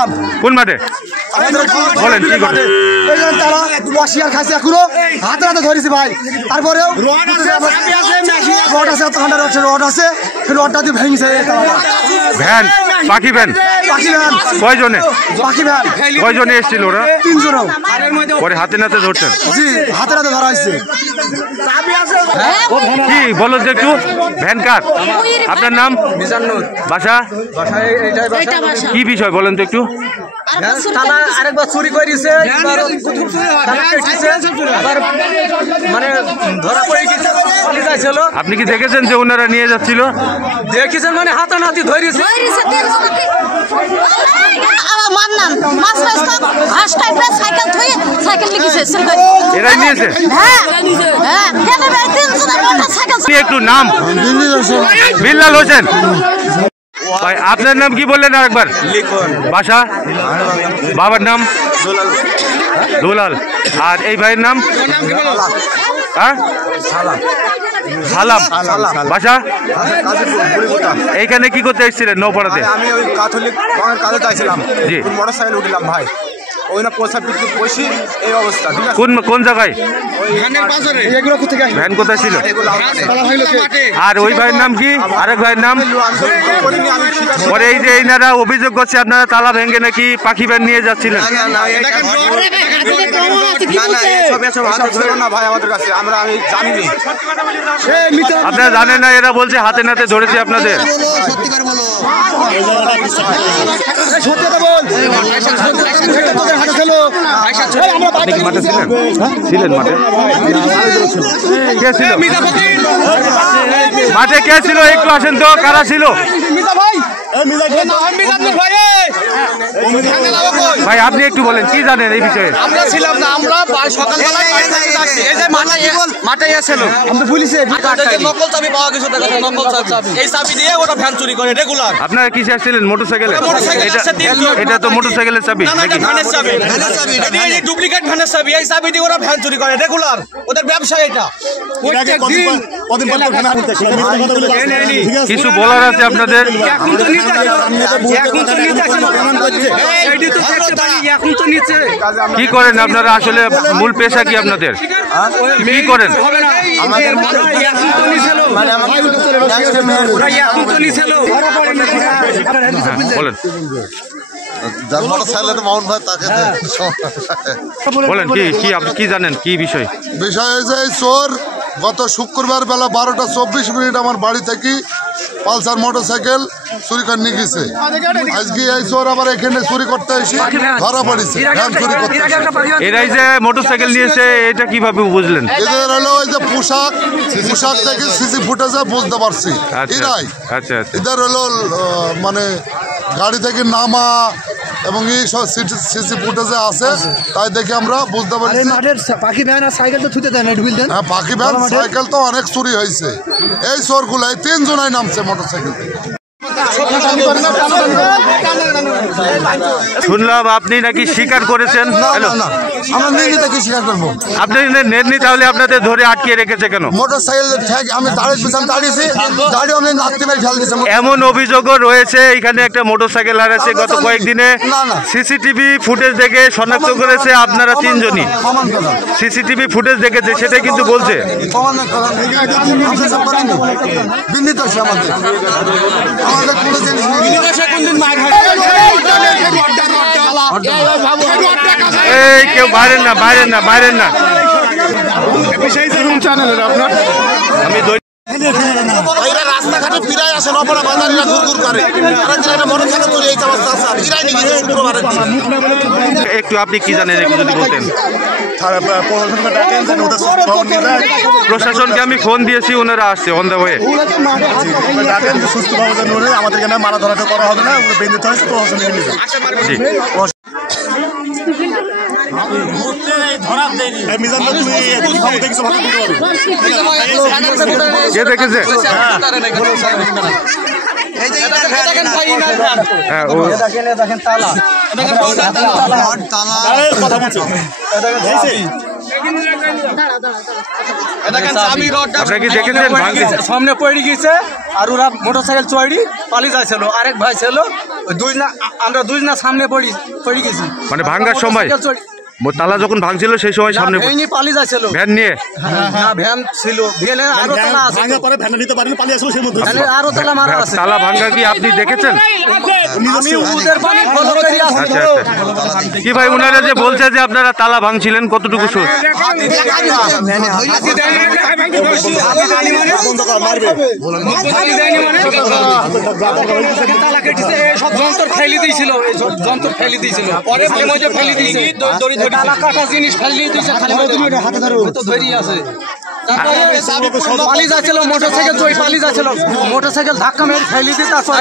ছিলাম। কোন মাঠে বলেন কি করে? তারা ওয়াশিয়ার খাইছে এখনো হাতে হাতে ধরেছি ভাই। তারপরেও রড আছে, রড আছে, রডটা দিয়ে ভেঙেছে। ভ্যান পাখি ভ্যান কয়জনে কয়জনে এসেছিল ওরা? 3 জন। পরে হাতে নাতে ধরছেন? জি হাতে হাতে ধরা হয়েছে। কি বলো তো একটু, ভ্যান কার? আপনার নাম? বাসা? কি বিষয় বলেন তো একটু। আরেকবার চুরি করেছে, মানে ধরা পড়ে গেছে। আপনি কি দেখেছেন যে ওনারা নিয়ে যাচ্ছিল? দেখেছেন মানে হাতানাতি ধরেছে। এরাই নিয়েছে? একটু নাম? বিল্লাল হোসেন। ভাই আপনার নাম কি বললেন আরেকবার? বাসা? বাবার নাম? দুলাল। আর এই ভাইয়ের নাম? হ্যাঁ সালাম। বাসা? এইখানে কি করতে এসেছিলেন নৌপাড়াতে? আমি ওই ক্যাথলিক কাজে চাইছিলাম। জি মোটরসাইকেল উঠলাম ভাই, ওই না পোষা পিটকে বসি এই অবস্থা। ঠিক আছে কোন জায়গায়? ভ্যান কোথায় ছিল? আর ওই ভাইয়ের নাম কি? আরেক ভাইয়ের নাম? পরে এই যে এইনারা অভিযোগ করছে আপনারা তালা ভেঙে নাকি পাখি ভ্যান নিয়ে যাচ্ছিলেন। আপনারা জানেন না? এরা বলছে হাতে নাতে ধরেছে আপনাদের। আপনি কি মাঠে ছিলেন? ছিলেন মাঠে? কে ছিল মাঠে? কে ছিল একটু আসেন তো, কারা ছিল? ভাই আপনি একটু বলেন কি জানেন এই বিষয়ে? আমরা ছিলাম না, আমরা সকালবেলা মাঠে এসেছিল। আমরা পুলিশে নকল চাবি পাওয়া গেছে, নকল চাবি। এই চাবি দিয়ে ওটা ভ্যান চুরি করে রেগুলার। আপনারা কিসে আসছিলেন? মোটরসাইকেলে? এটা তো মোটরসাইকেলের চাবি নাকি? ডুপ্লিকেট ভ্যানের চাবি। এই চাবি দিয়ে ওরা ভ্যান চুরি করে রেগুলার, ওদের ব্যবসা এটা। কিছু বলার আছে আপনাদের? কি করেন আপনারা আসলে? মূল পেশা কি আপনাদের? কি করেন? বলেন বলেন কি আপনি কি জানেন? কি বিষয়? বিষয় হয়েছে এই চোর গত শুক্রবার বেলা 12:24 আমার বাড়ি থেকে পালসার মোটরসাইকেল চুরি করে নিয়ে গেছে। আজকে এই চোর আবার এখানে চুরি করতে এসে ধরা পড়েছে। এরাই যে মোটরসাইকেল নিয়েছে এটা কিভাবে বুঝলেন? এদের হলো ওই যে পোশাক থেকে সিসি ফুটেজে বুঝতে পারছি। এরাই এদের হলো মানে গাড়ি থেকে নামা এবং এই সব সিসি ফুটেজে আছে, তাই দেখে আমরা বুঝতে পারছি। পাখি ভ্যান আর সাইকেল তো ছুটে দেয় না, ঢুকিল দেন। হ্যাঁ পাখি ভ্যান সাইকেল তো অনেক চুরি হয়েছে। এই চোরগুলাই 3 জনাই নামছে মোটরসাইকেল থেকে। শুনলাম আপনি নাকি স্বীকার করেছেন। আপনি নেননি, তাহলে আপনাদের ধরে আটকে রেখেছে কেন? এমন অভিযোগও রয়েছে এখানে একটা মোটরসাইকেল হারাচ্ছে গত কয়েকদিনে। সিসিটিভি ফুটেজ দেখে শনাক্ত করেছে আপনারা 3 জনই। সিসিটিভি ফুটেজ দেখেছে সেটাই কিন্তু বলছে। এই কেউ বাইরেন না। আমি রাস্তাঘাটে ফিরাই আসেন, অপরা বাজারিরা ঘুরঘুর করে। একটু আপনি কি জানেন একটু যদি বলতেন? প্রশাসনকে আমি ফোন দিয়েছি, ওনারা আসছে অন দ্য ওয়ে। সুস্থভাবে আমাদেরকে মারা ধরাটা করা হবে না, বেঁধে হয়েছে প্রশাসনকে নিয়ে কে দেখেছে? দেখেন চাবি রডটা আপনারা কি দেখেছেন ভাঙছে? সামনে পড়ে গেছে আর ওরা মোটরসাইকেল চড়ি পালিয়ে যাচ্ছিল, আরেক ভাই ছিল আমরা দুই না সামনে পড়ে গেছি। মানে ভাঙার সময় তালা যখন ভাঙছিল সেই সময় সামনে পালিয়ে যাচ্ছিল ভ্যান নিয়ে। ভ্যান ছিল, ভ্যানে আরো তালা আছে, আরো তালা মারা আছে। তালা ভাঙা কি আপনি দেখেছেন? আমি ওদের পানি ফলো করি। আচ্ছা আচ্ছা, কি ভাই ওনারা যে বলছে যে আপনারা তালা ভাঙছিলেন কতটুকু সুদ? যন্ত্র ফেলে দিয়েছিল, যন্ত্র ফেলে দিয়েছিল, পরে ফেলে দিয়েছে, তালা কাটা জিনিস ফেলে দিয়েছে, ধরিয়ে আছে। পালিয়ে যাচ্ছিল মোটরসাইকেল, পালিয়ে যাচ্ছিল মোটরসাইকেল ধাক্কা মেরে ফেলে দিয়ে তারপরে